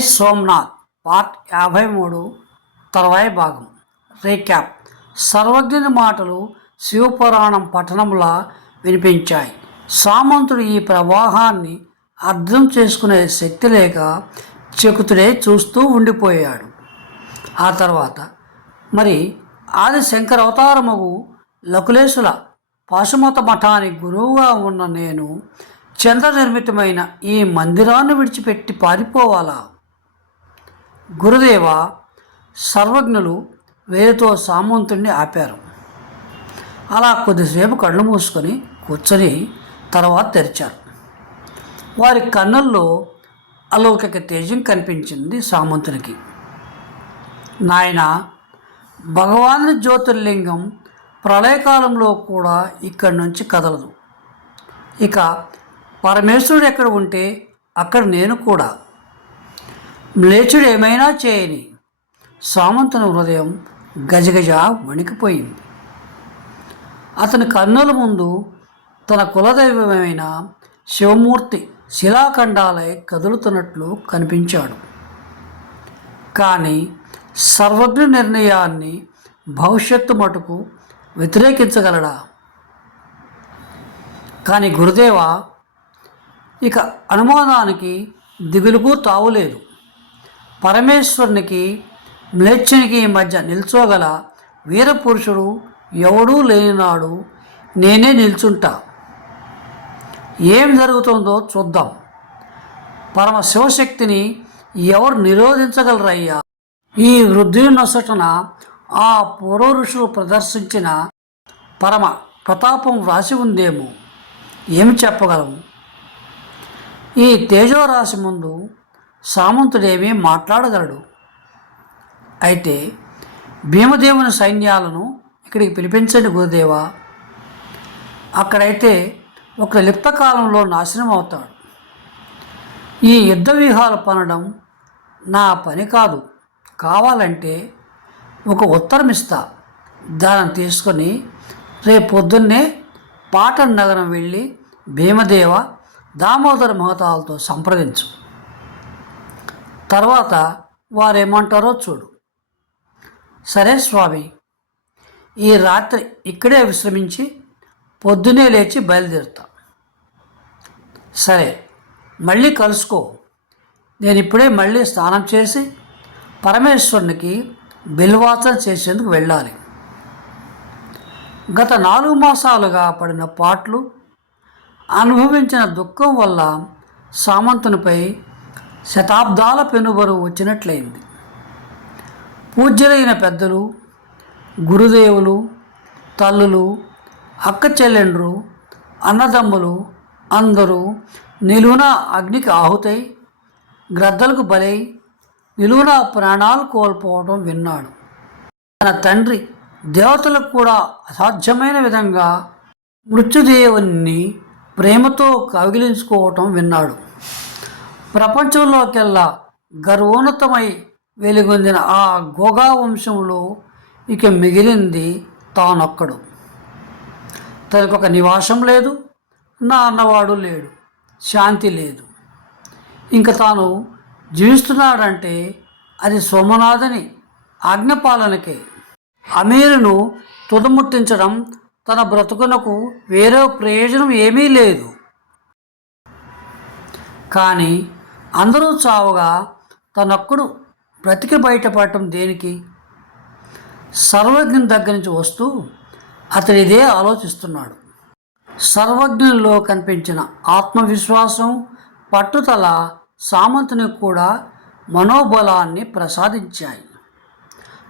Somnath part యాభై మూడు తర్వాయి భాగం. రీక్యాప్. సర్వజ్ఞుని మాటలు శివపురాణం పఠనంలా వినిపించాయి. సామంతుడు ఈ ప్రవాహాన్ని అర్థం చేసుకునే శక్తి లేక చెకుతుడే చూస్తూ ఉండిపోయాడు. ఆ తర్వాత మరి ఆది శంకర అవతారముగు లకులేశుల పాశుమత మఠానికి గురువుగా ఉన్న నేను చంద్ర నిర్మితమైన ఈ మందిరాన్ని విడిచిపెట్టి పారిపోవాలా? గురుదేవ సర్వజ్ఞులు వేరుతో సామంతుణ్ణి ఆపారు. అలా కొద్దిసేపు కళ్ళు మూసుకొని కూర్చొని తర్వాత తెరిచారు. వారి కన్నుల్లో అలౌకిక తేజం కనిపించింది సామంతునికి. నాయన భగవాను జ్యోతిర్లింగం ప్రళయకాలంలో కూడా ఇక్కడి నుంచి కదలదు. ఇక పరమేశ్వరుడు ఎక్కడ ఉంటే అక్కడ నేను కూడా. మ్లేచుడు ఏమైనా చేయని. సామంతుని హృదయం గజగజ వణికిపోయింది. అతని కన్నుల ముందు తన కులదైవమైన శివమూర్తి శిలాఖండాలై కదులుతున్నట్లు కనిపించాడు. కానీ సర్వజ్ఞ నిర్ణయాన్ని భవిష్యత్తు మటుకు వ్యతిరేకించగలడా? కానీ గురుదేవ ఇక అనుమానానికి దిగులుకు తావులేదు. పరమేశ్వరునికి మ్లేచ్చునికి మధ్య నిల్చోగల వీరపురుషుడు ఎవడూ లేనినాడు నేనే నిల్చుంటా. ఏం జరుగుతుందో చూద్దాం. పరమ శివశక్తిని ఎవరు నిరోధించగలరయ్యా? ఈ వృద్ధుని నొసటన ఆ పూర్వఋషులు ప్రదర్శించిన పరమ ప్రతాపం వ్రాసి ఉందేమో? ఏమి చెప్పగలం? ఈ తేజోరాశి ముందు సామంతుడేమీ మాట్లాడగలడు. అయితే భీమదేవుని సైన్యాలను ఇక్కడికి పిలిపించండి గురుదేవ. అక్కడైతే ఒక లిప్త కాలంలో నాశనం అవుతాడు ఈ యుద్ధ వ్యూహాలు పనడం నా పని కాదు. కావాలంటే ఒక ఉత్తరం ఇస్తా దాన్ని తీసుకొని రేపు పొద్దున్నే పాటన్ నగరం వెళ్ళి భీమదేవ దామోదర మహతాలతో సంప్రదించు. తర్వాత వారేమంటారో చూడు. సరే స్వామి ఈ రాత్రి ఇక్కడే విశ్రమించి పొద్దునే లేచి బయలుదేరుతా. సరే మళ్ళీ కలుసుకో. నేను ఇప్పుడే మళ్ళీ స్నానం చేసి పరమేశ్వరునికి బిల్వాచన చేసేందుకు వెళ్ళాలి. గత నాలుగు మాసాలుగా పడిన పాటలు అనుభవించిన దుఃఖం వల్ల సామంతునిపై శతాబ్దాల పెనుబరువు వచ్చినట్లయింది. పూజ్యులైన పెద్దలు గురుదేవులు తల్లులు అక్క చెల్లెండ్రు అన్నదమ్ములు అందరూ నిలువున అగ్నికి ఆహుతై గ్రద్దలకు బలై నిలువున ప్రాణాలు కోల్పోవడం విన్నాడు. తన తండ్రి దేవతలకు కూడా అసాధ్యమైన విధంగా మృత్యుదేవుని ప్రేమతో కవిగిలించుకోవటం విన్నాడు. ప్రపంచంలోకెల్లా గర్వోన్నతమై వెలుగొందిన ఆ గోగా వంశంలో ఇక మిగిలింది తానొక్కడు. తనకొక నివాసం లేదు నా అన్నవాడు లేడు శాంతి లేదు. ఇంకా తాను జీవిస్తున్నాడంటే అది సోమనాథని ఆజ్ఞపాలనకే. అమీరును తుదముట్టించడం తన బ్రతుకునకు వేరే ప్రయోజనం ఏమీ లేదు. కానీ అందరూ చావగా తనొక్కడు బ్రతికి బయటపడటం దేనికి? సర్వజ్ఞుని దగ్గర నుంచి వస్తూ అతడు ఇదే ఆలోచిస్తున్నాడు. సర్వజ్ఞునిలో కనిపించిన ఆత్మవిశ్వాసం పట్టుదల సామంతుని కూడా మనోబలాన్ని ప్రసాదించాయి.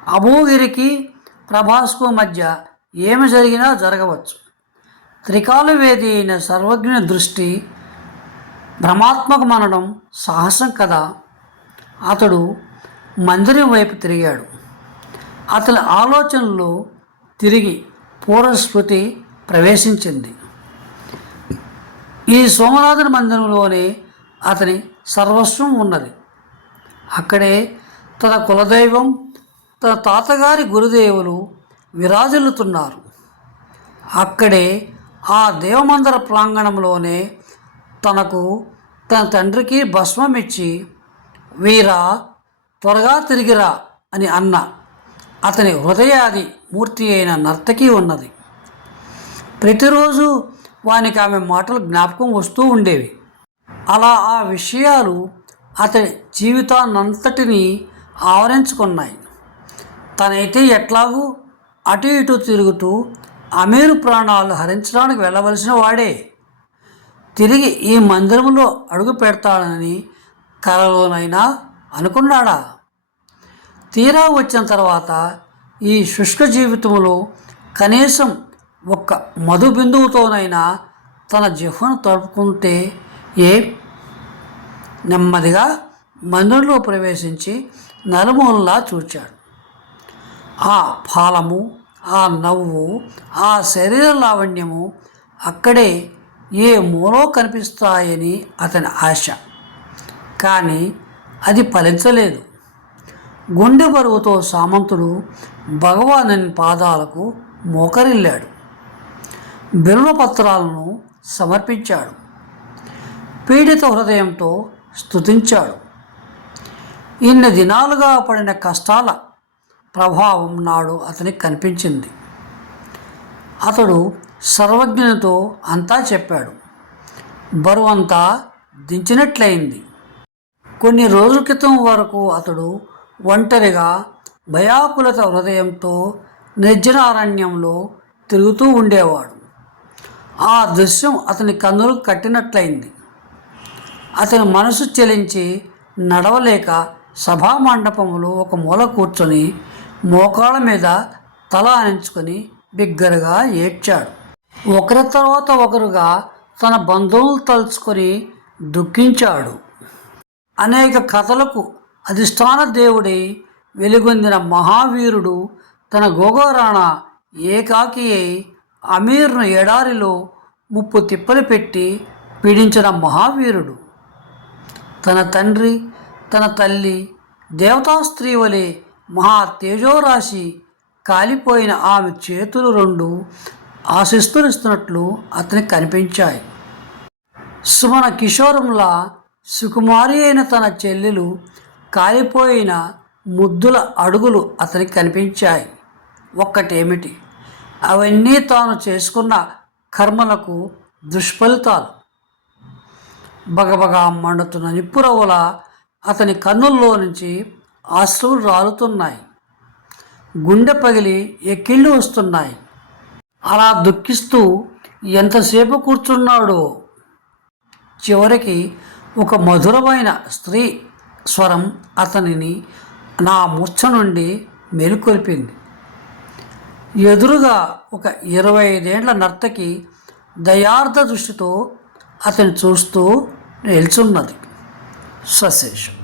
అభోగిరికి ప్రభాస్కు మధ్య ఏమి జరిగినా జరగవచ్చు. త్రికాలవేది అయిన సర్వజ్ఞ దృష్టి భ్రమాత్మకమనడం సాహసం కదా? అతడు మందిరం వైపు తిరిగాడు. అతని ఆలోచనలో తిరిగి పూర్వస్మృతి ప్రవేశించింది. ఈ సోమనాథుని మందిరంలోనే అతని సర్వస్వం ఉన్నది. అక్కడే తన కులదైవం తన తాతగారి గురుదేవులు విరాజిల్లుతున్నారు. అక్కడే ఆ దేవమందిర ప్రాంగణంలోనే తనకు తన తండ్రికి భస్మం ఇచ్చి వీరా త్వరగా తిరిగిరా అని అన్న. అతని హృదయాది మూర్తి అయిన నర్తకి ఉన్నది. ప్రతిరోజు వానికి ఆమె మాటలు జ్ఞాపకం వస్తూ ఉండేవి. అలా ఆ విషయాలు అతడి జీవితాన్నంతటినీ ఆవరించుకున్నాయి. తనైతే ఎట్లాగూ అటు ఇటు తిరుగుతూ అమీరు ప్రాణాలు హరించడానికి వెళ్ళవలసిన వాడే. తిరిగి ఈ మందిరంలో అడుగు పెడతాడని కలలోనైనా అనుకున్నాడా? తీరా వచ్చిన తర్వాత ఈ శుష్క జీవితంలో కనీసం ఒక్క మధు బిందువుతోనైనా తన జిహ్వను తడుపుకుంటే ఏ? నెమ్మదిగా మందిరంలో ప్రవేశించి నలుమూలలా చూచాడు. ఆ ఫాలము ఆ నవ్వు ఆ శరీర లావణ్యము అక్కడే ఏ మూలో కనిపిస్తాయని అతని ఆశ. కానీ అది ఫలించలేదు. గుండె బరువుతో సామంతుడు భగవానుని పాదాలకు మోకరిల్లాడు. బిల్వపత్రాలను సమర్పించాడు. పీడిత హృదయంతో స్తుతించాడు. ఇన్ని దినాలుగా పడిన కష్టాల ప్రభావం నాడు అతనికి కనిపించింది. అతడు సర్వజ్ఞునితో అంతా చెప్పాడు. బరువంతా దించినట్లయింది. కొన్ని రోజుల క్రితం వరకు అతడు ఒంటరిగా భయాకులత హృదయంతో నిర్జనారణ్యంలో తిరుగుతూ ఉండేవాడు. ఆ దృశ్యం అతని కన్నులు కట్టినట్లయింది. అతని మనసు చెలించి నడవలేక సభా మండపంలో ఒక మూల కూర్చొని మోకాళ్ళ మీద తల ఆనించుకొని బిగ్గరగా ఏడ్చాడు. ఒకరి తర్వాత ఒకరుగా తన బంధువులు తలుచుకొని దుఃఖించాడు. అనేక కథలకు అధిష్టాన దేవుడై వెలుగొందిన మహావీరుడు తన గోగోరాణ ఏకాకి అయి అమీర్ను ఎడారిలో ముప్పు తిప్పలు పెట్టి పీడించిన మహావీరుడు. తన తండ్రి తన తల్లి దేవతా స్త్రీ వలె మహా తేజోరాశి కాలిపోయిన ఆమె చేతులు రెండు ఆశిస్తునిస్తున్నట్లు అతనికి కనిపించాయి. సుమన కిషోరంలా సుకుమారి అయిన తన చెల్లెలు కాలిపోయిన ముద్దుల అడుగులు అతనికి కనిపించాయి. ఒక్కటేమిటి? అవన్నీ తాను చేసుకున్న కర్మలకు దుష్ఫలితాలు. బగబగా మండుతున్న నిప్పురవుల అతని కన్నుల్లో నుంచి అశ్రువులు రాలుతున్నాయి. గుండె పగిలి ఎక్కిళ్ళు వస్తున్నాయి. అలా దుఃఖిస్తూ ఎంతసేపు కూర్చున్నాడో? చివరికి ఒక మధురమైన స్త్రీ స్వరం అతనిని నా ముచ్చ నుండి మెలుకొల్పింది. ఎదురుగా ఒక ఇరవై ఐదేండ్ల నర్తకి దయార్థ దృష్టితో అతను చూస్తూ నిల్చున్నది. సశేషం.